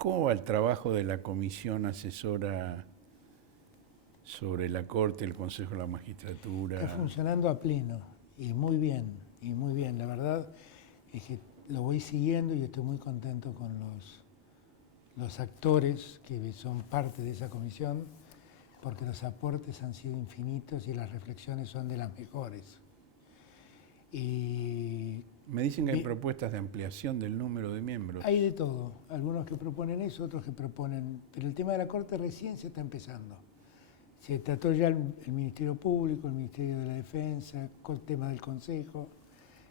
¿Cómo va el trabajo de la comisión asesora sobre la Corte, el Consejo de la Magistratura? Está funcionando a pleno y muy bien, y muy bien. La verdad es que lo voy siguiendo y estoy muy contento con los actores que son parte de esa comisión, porque los aportes han sido infinitos y las reflexiones son de las mejores. Y Me dicen que hay propuestas de ampliación del número de miembros. hay de todo, algunos que proponen eso, otros que proponen, pero el tema de la Corte recién se está empezando. Se trató ya el Ministerio Público, el Ministerio de la Defensa, con el tema del Consejo,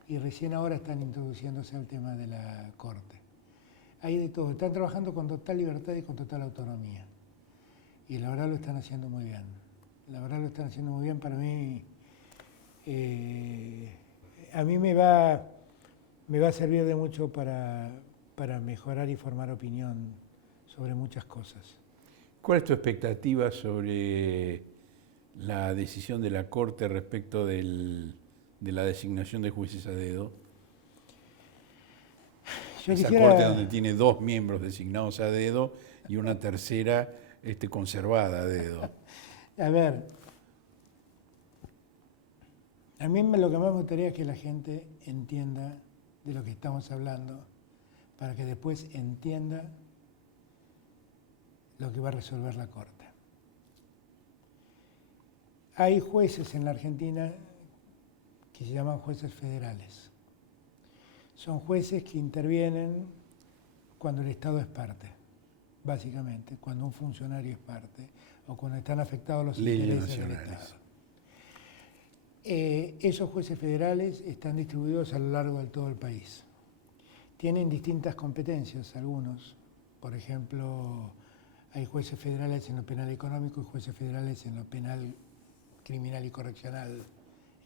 y recién ahora están introduciéndose al tema de la Corte. Hay de todo, están trabajando con total libertad y con total autonomía. Y la verdad lo están haciendo muy bien. La verdad lo están haciendo muy bien. Para mí, a mí me va a servir de mucho para mejorar y formar opinión sobre muchas cosas. ¿Cuál es tu expectativa sobre la decisión de la Corte respecto de la designación de jueces a dedo? Esa Corte donde tiene 2 miembros designados a dedo y una tercera conservada a dedo. A ver, a mí lo que más me gustaría es que la gente entienda de lo que estamos hablando, para que después entienda lo que va a resolver la Corte. Hay jueces en la Argentina que se llaman jueces federales. Son jueces que intervienen cuando el Estado es parte, básicamente, cuando un funcionario es parte o cuando están afectados los intereses del Estado. Esos jueces federales están distribuidos a lo largo de todo el país. Tienen distintas competencias algunos. Por ejemplo, hay jueces federales en lo penal económico y jueces federales en lo penal, criminal y correccional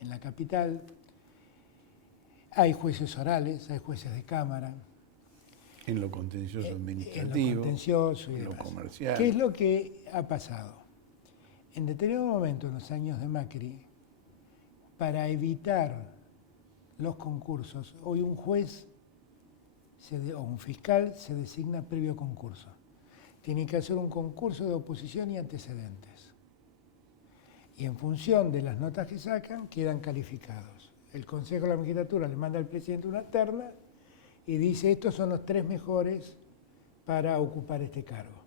en la capital. Hay jueces orales, hay jueces de cámara. En lo contencioso administrativo, en lo contencioso y en lo demás. comercial. ¿Qué es lo que ha pasado? En determinado momento, en los años de Macri, para evitar los concursos, hoy un juez o un fiscal se designa previo concurso. Tiene que hacer un concurso de oposición y antecedentes. Y en función de las notas que sacan, quedan calificados. El Consejo de la Magistratura le manda al presidente una terna y dice, estos son los 3 mejores para ocupar este cargo.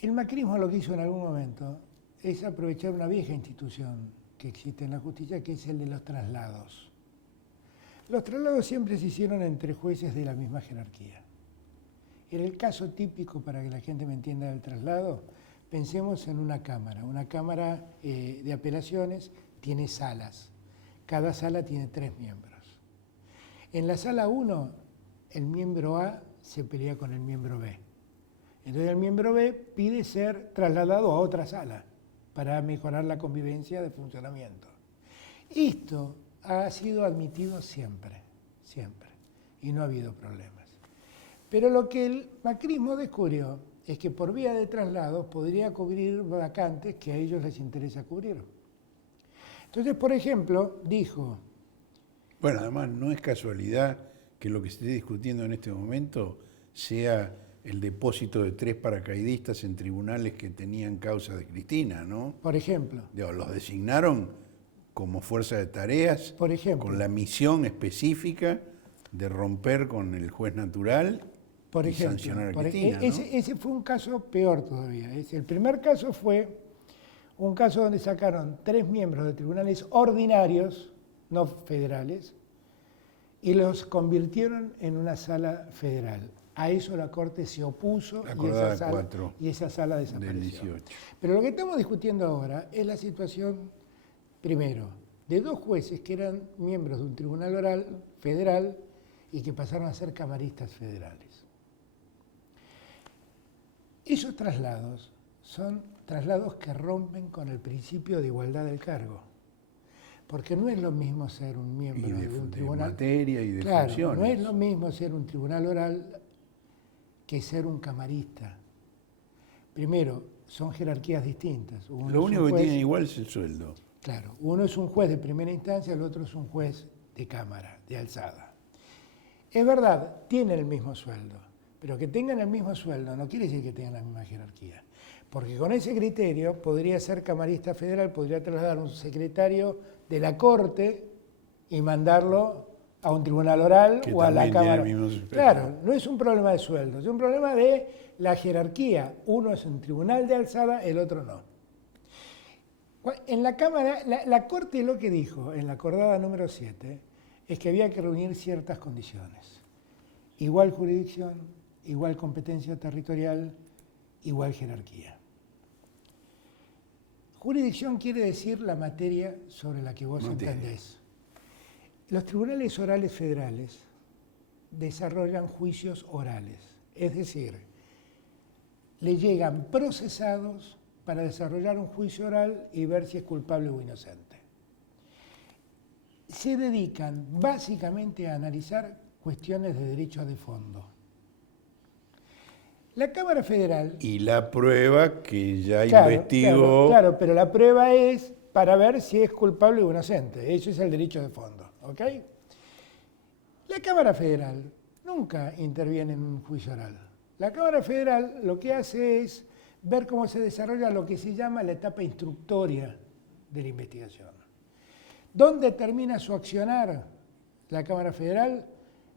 El macrismo lo que hizo en algún momento es aprovechar una vieja institución que existe en la justicia, que es el de los traslados. Los traslados siempre se hicieron entre jueces de la misma jerarquía. En el caso típico, para que la gente me entienda del traslado, pensemos en una cámara. Una cámara de apelaciones tiene salas. Cada sala tiene 3 miembros. En la sala 1, el miembro A se pelea con el miembro B. Entonces el miembro B pide ser trasladado a otra sala para mejorar la convivencia de funcionamiento. Esto ha sido admitido siempre, siempre, y no ha habido problemas. Pero lo que el macrismo descubrió es que por vía de traslados podría cubrir vacantes que a ellos les interesa cubrir. Entonces, por ejemplo, dijo... Bueno, además no es casualidad que lo que se esté discutiendo en este momento sea el depósito de 3 paracaidistas en tribunales que tenían causa de Cristina, ¿no? Por ejemplo. Los designaron como fuerza de tareas, por ejemplo, con la misión específica de romper con el juez natural y sancionar a Cristina, ¿no? Ese fue un caso peor todavía. El primer caso fue un caso donde sacaron 3 miembros de tribunales ordinarios, no federales, y los convirtieron en una sala federal. A eso la Corte se opuso y esa sala desapareció. Pero lo que estamos discutiendo ahora es la situación, primero, de 2 jueces que eran miembros de un tribunal oral federal y que pasaron a ser camaristas federales. Esos traslados son traslados que rompen con el principio de igualdad del cargo. Porque no es lo mismo ser un miembro de un tribunal. Materia y de claro, funciones. No es lo mismo ser un tribunal oral que ser un camarista. Primero, son jerarquías distintas. Lo único que tienen igual es el sueldo. Claro, uno es un juez de primera instancia, el otro es un juez de cámara, de alzada. Es verdad, tienen el mismo sueldo, pero que tengan el mismo sueldo no quiere decir que tengan la misma jerarquía. Porque con ese criterio podría ser camarista federal, podría trasladar un secretario de la Corte y mandarlo a un tribunal oral Que o a la también tiene Cámara. el mismo sueldo. Claro, no es un problema de sueldo, es un problema de la jerarquía. Uno es un tribunal de alzada, el otro no. En la Cámara, la Corte lo que dijo en la acordada número 7 es que había que reunir ciertas condiciones. Igual jurisdicción, igual competencia territorial, igual jerarquía. Jurisdicción quiere decir la materia sobre la que vos entendés. Los tribunales orales federales desarrollan juicios orales, es decir, le llegan procesados para desarrollar un juicio oral y ver si es culpable o inocente. Se dedican básicamente a analizar cuestiones de derecho de fondo. La Cámara Federal... Y la prueba que ya investigó... Claro, pero la prueba es para ver si es culpable o inocente. Eso es el derecho de fondo, ¿ok? La Cámara Federal nunca interviene en un juicio oral. La Cámara Federal lo que hace es ver cómo se desarrolla lo que se llama la etapa instructoria de la investigación. ¿Dónde termina su accionar la Cámara Federal?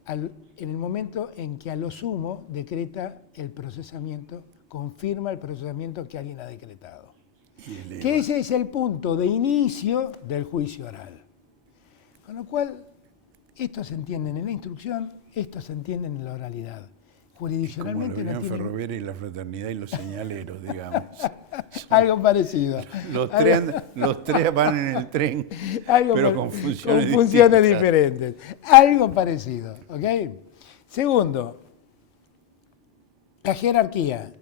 En el momento en que a lo sumo decreta el procesamiento, confirma el procesamiento que alguien ha decretado. Que ese es el punto de inicio del juicio oral. Con lo cual, esto se entiende en la instrucción, esto se entiende en la oralidad. Jurisdiccionalmente como la Unión no tiene... Ferroviaria y la Fraternidad y los señaleros, digamos. Algo parecido. Los tres van en el tren, pero con funciones diferentes. Algo parecido, ¿ok? Segundo, la jerarquía.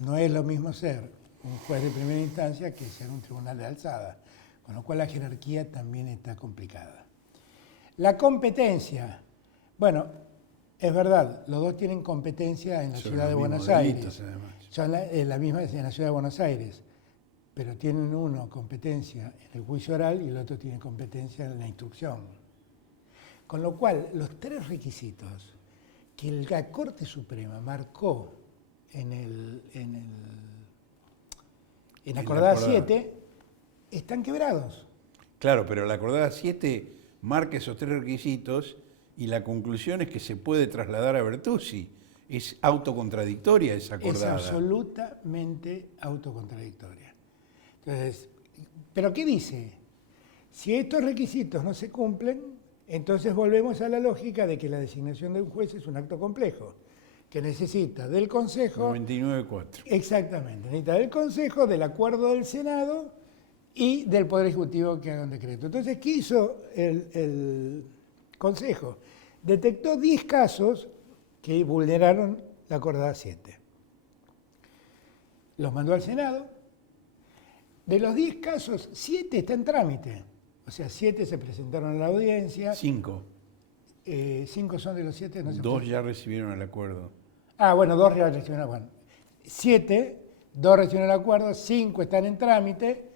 No es lo mismo ser un juez de primera instancia que ser un tribunal de alzada, con lo cual la jerarquía también está complicada. La competencia. Bueno, es verdad, los dos tienen competencia en la ciudad de Buenos Aires. Son la misma en la ciudad de Buenos Aires, pero tienen uno competencia en el juicio oral y el otro tiene competencia en la instrucción. Con lo cual, los tres requisitos que la Corte Suprema marcó en la acordada 7 están quebrados. Claro, pero la acordada 7 marca esos tres requisitos y la conclusión es que se puede trasladar a Bertuzzi. Es autocontradictoria esa acordada. Es absolutamente autocontradictoria. Entonces, ¿pero qué dice? Si estos requisitos no se cumplen, entonces volvemos a la lógica de que la designación de un juez es un acto complejo, que necesita del Consejo... 99.4. Exactamente, necesita del Consejo, del acuerdo del Senado y del Poder Ejecutivo que haga un decreto. Entonces, ¿qué hizo el Consejo? Detectó 10 casos que vulneraron la acordada 7. Los mandó al Senado. De los 10 casos, 7 están en trámite. O sea, 7 se presentaron a la audiencia. 5. 5 son de los 7. No 2 ya recibieron el acuerdo. Bueno, 2 ya recibieron. Bueno, 7, 2 recibieron el acuerdo, 5 están en trámite.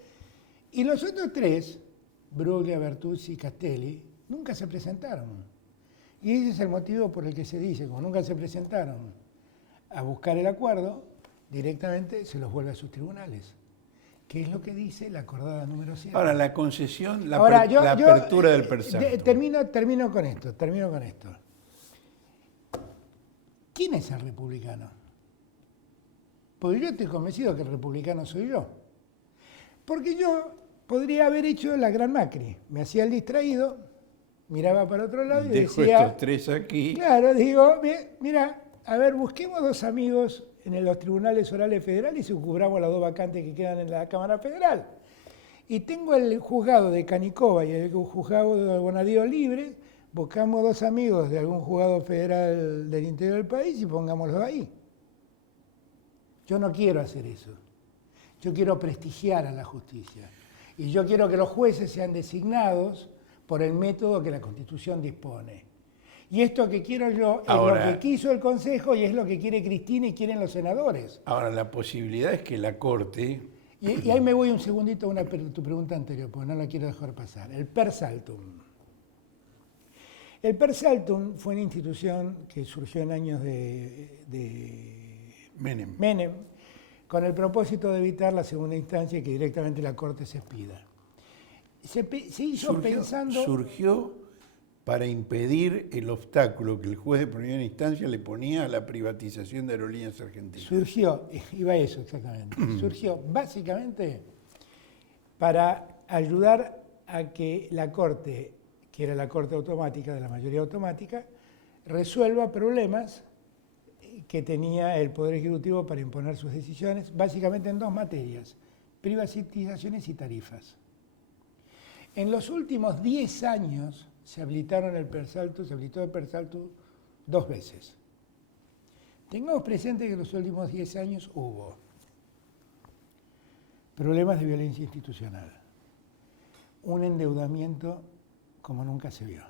Y los otros 3, Bruglia, Bertuzzi y Castelli, nunca se presentaron. Y ese es el motivo por el que se dice, como nunca se presentaron a buscar el acuerdo, directamente se los vuelve a sus tribunales. ¿Qué es lo que dice la acordada número 7? Ahora, la concesión, la apertura del persaltum. Termino con esto. ¿Quién es el republicano? Porque yo estoy convencido que el republicano soy yo. Porque yo podría haber hecho la gran Macri. Me hacía el distraído, miraba para otro lado y dejo decía... estos 3 aquí. Claro, digo, mira, a ver, busquemos 2 amigos en los tribunales orales federales y cubramos las 2 vacantes que quedan en la Cámara Federal. Y tengo el juzgado de Canicova y el juzgado de Bonadío libre, buscamos 2 amigos de algún juzgado federal del interior del país y pongámoslos ahí. Yo no quiero hacer eso. Yo quiero prestigiar a la justicia. Y yo quiero que los jueces sean designados por el método que la Constitución dispone. Y esto que quiero yo es lo que quiso el Consejo y es lo que quiere Cristina y quieren los senadores. Ahora, la posibilidad es que la Corte... Y ahí me voy un segundito a tu pregunta anterior, porque no la quiero dejar pasar. El per saltum. El Per Saltum fue una institución que surgió en años de Menem, con el propósito de evitar la segunda instancia y que directamente la Corte se expida. Se hizo pensando... Surgió para impedir el obstáculo que el juez de primera instancia le ponía a la privatización de Aerolíneas Argentinas. Surgió, iba a eso exactamente, surgió básicamente para ayudar a que la Corte, que era la Corte automática, de la mayoría automática, resuelva problemas que tenía el Poder Ejecutivo para imponer sus decisiones, básicamente en dos materias, privatizaciones y tarifas. En los últimos 10 años se habilitaron el Per Saltum, se habilitó el Per Saltum 2 veces. Tengamos presente que en los últimos 10 años hubo problemas de violencia institucional, un endeudamiento como nunca se vio,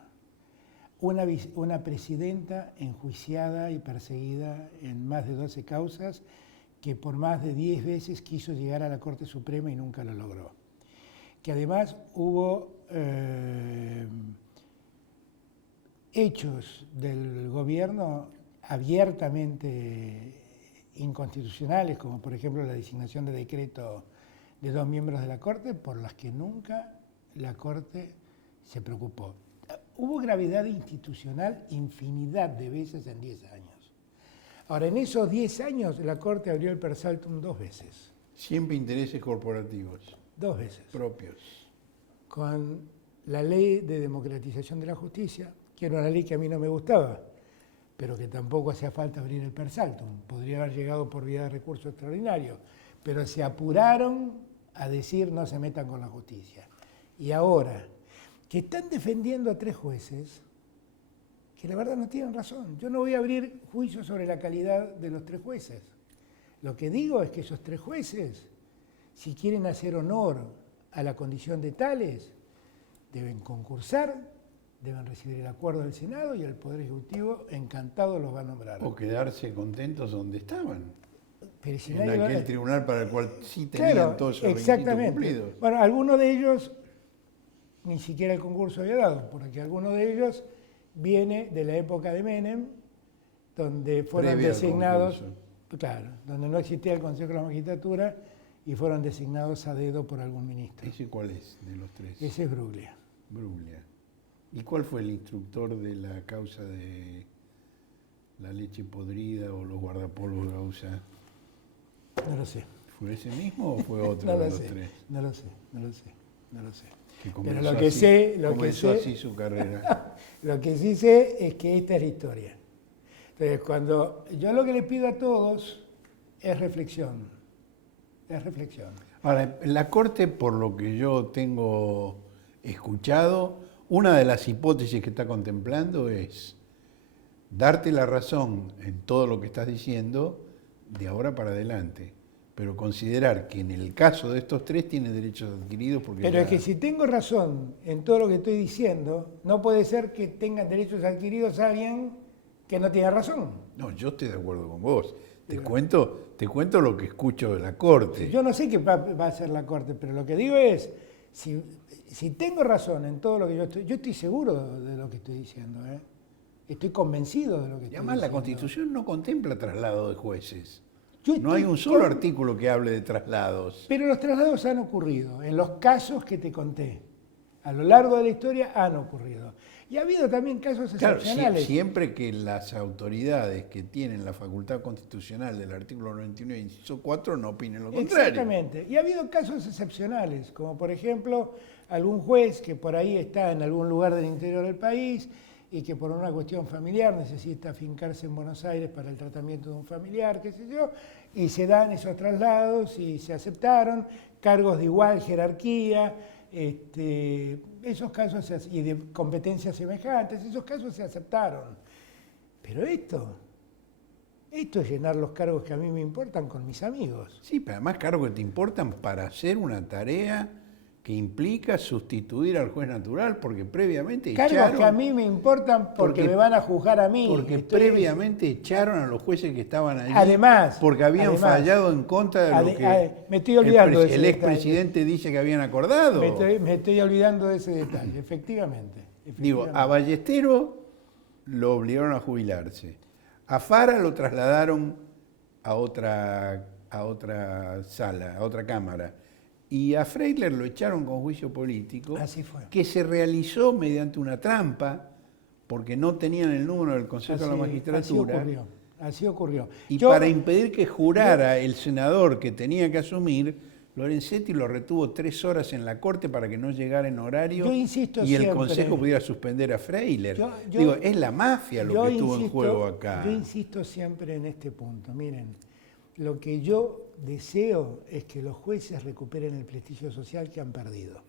una presidenta enjuiciada y perseguida en más de 12 causas que por más de 10 veces quiso llegar a la Corte Suprema y nunca lo logró. Que además hubo hechos del gobierno abiertamente inconstitucionales, como por ejemplo la designación de decreto de 2 miembros de la Corte, por las que nunca la Corte se preocupó. Hubo gravedad institucional infinidad de veces en 10 años. Ahora, en esos 10 años la Corte abrió el Per Saltum 2 veces. Siempre intereses corporativos. 2 veces. Propios. Con la ley de democratización de la justicia, que era una ley que a mí no me gustaba, pero que tampoco hacía falta abrir el Per Saltum. Podría haber llegado por vía de recurso extraordinario, pero se apuraron a decir no se metan con la justicia. Y ahora, que están defendiendo a 3 jueces, que la verdad no tienen razón. Yo no voy a abrir juicio sobre la calidad de los 3 jueces. Lo que digo es que esos 3 jueces, si quieren hacer honor a la condición de tales, deben concursar, deben recibir el acuerdo del Senado y el Poder Ejecutivo encantado los va a nombrar. O quedarse contentos donde estaban. Pero si en aquel tribunal para el cual sí tenían claro, todos esos exactamente. requisitos cumplidos. Bueno, algunos de ellos ni siquiera el concurso había dado, porque alguno de ellos viene de la época de Menem, donde fueron designados, claro, donde no existía el Consejo de la Magistratura y fueron designados a dedo por algún ministro. ¿Ese cuál es de los 3? Ese es Bruglia. Bruglia. ¿Y cuál fue el instructor de la causa de la leche podrida o los guardapolvos de Bausa? No lo sé. ¿Fue ese mismo o fue otro No de lo los sé, 3? no lo sé. Que Pero lo que sé, así su carrera. Lo que sí sé es que esta es la historia. Entonces, yo lo que les pido a todos es reflexión. Es reflexión. Ahora, la Corte, por lo que yo tengo escuchado, una de las hipótesis que está contemplando es darte la razón en todo lo que estás diciendo de ahora para adelante, pero considerar que en el caso de estos 3 tiene derechos adquiridos porque Pero es que si tengo razón en todo lo que estoy diciendo, no puede ser que tengan derechos adquiridos alguien que no tiene razón. No, yo estoy de acuerdo con vos. Te cuento lo que escucho de la Corte. Yo no sé qué va a hacer la Corte, pero lo que digo es, si tengo razón en todo lo que yo estoy seguro de lo que estoy diciendo, ¿eh? Estoy convencido de lo que estoy diciendo. Además, la Constitución no contempla traslado de jueces. Yo No hay un solo artículo que hable de traslados. Pero los traslados han ocurrido, en los casos que te conté. A lo largo de la historia han ocurrido. Y ha habido también casos excepcionales. Claro, siempre que las autoridades que tienen la facultad constitucional del artículo 99, inciso 4, no opinen lo contrario. Exactamente. Y ha habido casos excepcionales, como por ejemplo algún juez que por ahí está en algún lugar del interior del país y que por una cuestión familiar necesita afincarse en Buenos Aires para el tratamiento de un familiar, qué sé yo, y se dan esos traslados y se aceptaron, cargos de igual jerarquía, esos casos y de competencias semejantes, esos casos se aceptaron. Pero esto es llenar los cargos que a mí me importan con mis amigos. Sí, pero además cargos que te importan para hacer una tarea que implica sustituir al juez natural, porque previamente cargos que a mí me importan porque me van a juzgar a mí. Porque previamente echaron a los jueces que estaban allí. Además. Porque habían fallado en contra de lo que me estoy olvidando el expresidente dice que habían acordado. Me estoy olvidando de ese detalle, efectivamente. Digo, a Ballesteros lo obligaron a jubilarse. A Fara lo trasladaron a otra sala, a otra cámara. Y a Freiler lo echaron con juicio político, Así fue. que se realizó mediante una trampa, porque no tenían el número del Consejo de la Magistratura. Así ocurrió. Y para impedir que jurara el senador que tenía que asumir, Lorenzetti lo retuvo 3 horas en la Corte para que no llegara en horario Yo insisto y el siempre, Consejo pudiera suspender a Freiler. Digo, es la mafia lo que estuvo en juego acá. Yo insisto siempre en este punto. Miren, lo que yo deseo es que los jueces recuperen el prestigio social que han perdido.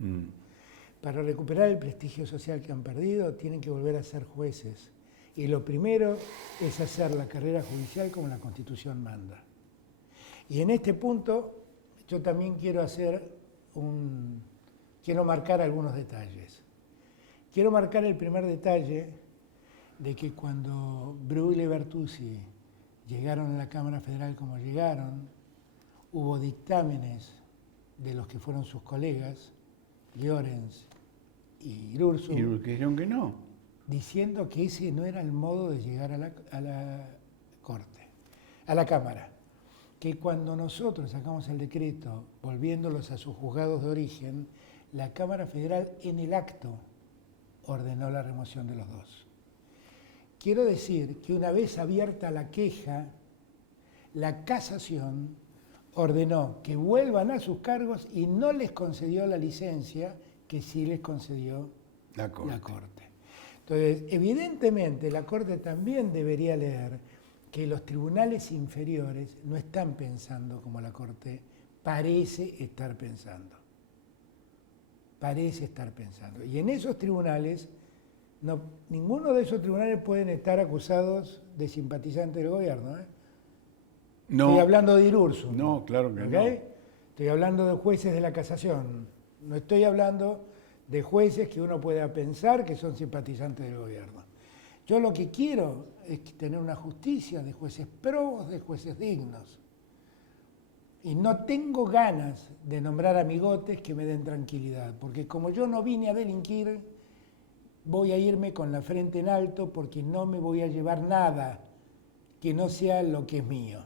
Para recuperar el prestigio social que han perdido, tienen que volver a ser jueces. Y lo primero es hacer la carrera judicial como la Constitución manda. Y en este punto, yo también quiero marcar algunos detalles. Quiero marcar el primer detalle de que cuando Bruglia y Bertuzzi llegaron a la Cámara Federal como llegaron, hubo dictámenes de los que fueron sus colegas, Llorens y Urso, Y que dijeron que no. diciendo que ese no era el modo de llegar a la Corte, a la Cámara. Que cuando nosotros sacamos el decreto, volviéndolos a sus juzgados de origen, la Cámara Federal en el acto ordenó la remoción de los dos. Quiero decir que una vez abierta la queja, la casación ordenó que vuelvan a sus cargos y no les concedió la licencia que sí les concedió la Corte. Entonces, evidentemente, la Corte también debería leer que los tribunales inferiores no están pensando como la Corte parece estar pensando. Parece estar pensando. Y en esos tribunales, ninguno de esos tribunales pueden estar acusados de simpatizantes del gobierno. No. Estoy hablando de Irursu. No, claro que no. Estoy hablando de jueces de la casación. No estoy hablando de jueces que uno pueda pensar que son simpatizantes del gobierno. Yo lo que quiero es tener una justicia de jueces probos, de jueces dignos. Y no tengo ganas de nombrar amigotes que me den tranquilidad, porque como yo no vine a delinquir, voy a irme con la frente en alto porque no me voy a llevar nada que no sea lo que es mío.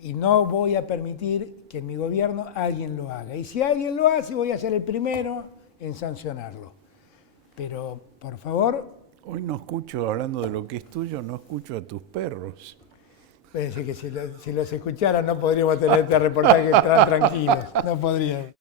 Y no voy a permitir que en mi gobierno alguien lo haga. Y si alguien lo hace, voy a ser el primero en sancionarlo. Pero, por favor... Hoy no escucho, hablando de lo que es tuyo, no escucho a tus perros. Puede decir que si los escucharan no podríamos tener este reportaje tan tranquilos. No podría.